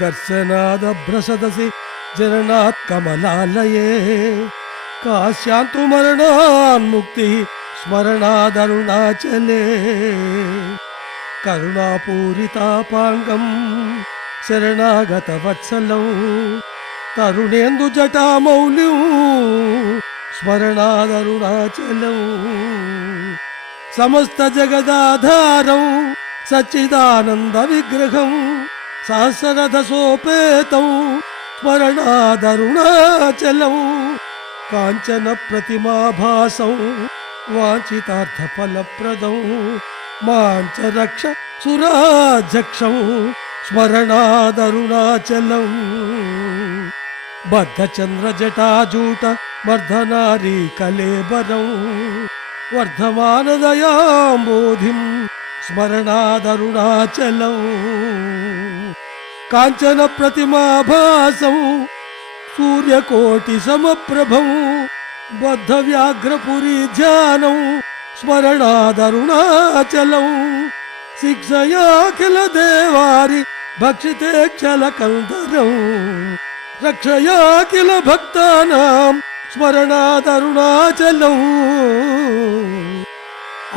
దర్శనాదభ్రసదసి జననాత్ కమలాలయే కాశ్యాంతు మరణాన్ముక్తి స్మరణాదరుణాచలే కరుణాపూరితాపాంగం శరణాగత వత్సలం తరుణేందు జటామౌల్యం స్మరణాదరుణాచలం సమస్త జగదాధారం సచ్చిదానంద విగ్రహం సహస్రరథ సోపేతం స్మరణాదరుణాచలం కాంచన ప్రతిమాభాసం వాంఛితార్థ ఫలప్రదం మాంచ రక్ష సురాధ్యక్షం స్మరణాదరుణాచలం. బద్ధచంద్ర జటాజూట మర్ధనారీ కలేబరం వర్ధమానదయాంబోధిం స్మరణాదరుణాచలం కాంచన ప్రతిమాభాసం సూర్యకోటి సమప్రభం బద్ధ వ్యాఘ్రపురి ధ్యానం స్మరణాదరుణాచలం శిక్షయాఖిల దేవారి భక్షితే క్షల కందరం రక్షయాఖిల భక్తానాం స్మరణాదరుణాచలం.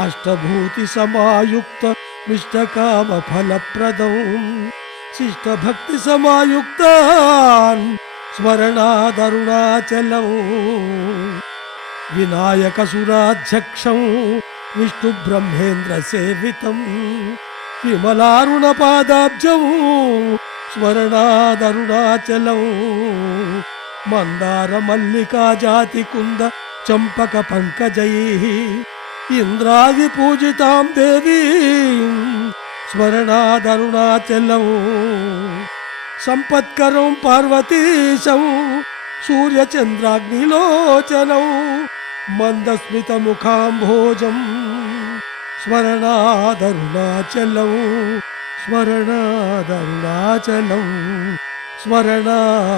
అష్టభూతి సమాయుక్త మిష్టకామ ఫలప్రదం శిష్ట భక్తి సమాయుక్తాన్ స్మరణాదరుణాచలం. వినాయక సురాధ్యక్షం విష్ణు బ్రహ్మేంద్ర సేవితం విమలారుణ పాదాబ్జం స్మరణాదరుణాచలం. మందార మల్లికా జాతి కుంద చంపక పంకజై ఇంద్రాది పూజితాం దేవీ. స్మరణాదరుణాచలం సంపత్కరం పార్వతీశం. సూర్యచంద్రాగ్నిలోచనం. మందస్మితముఖాంభోజం. స్మరణాదరుణాచలం స్మరణాదరుణాచలం స్మరణాదరుణాచలం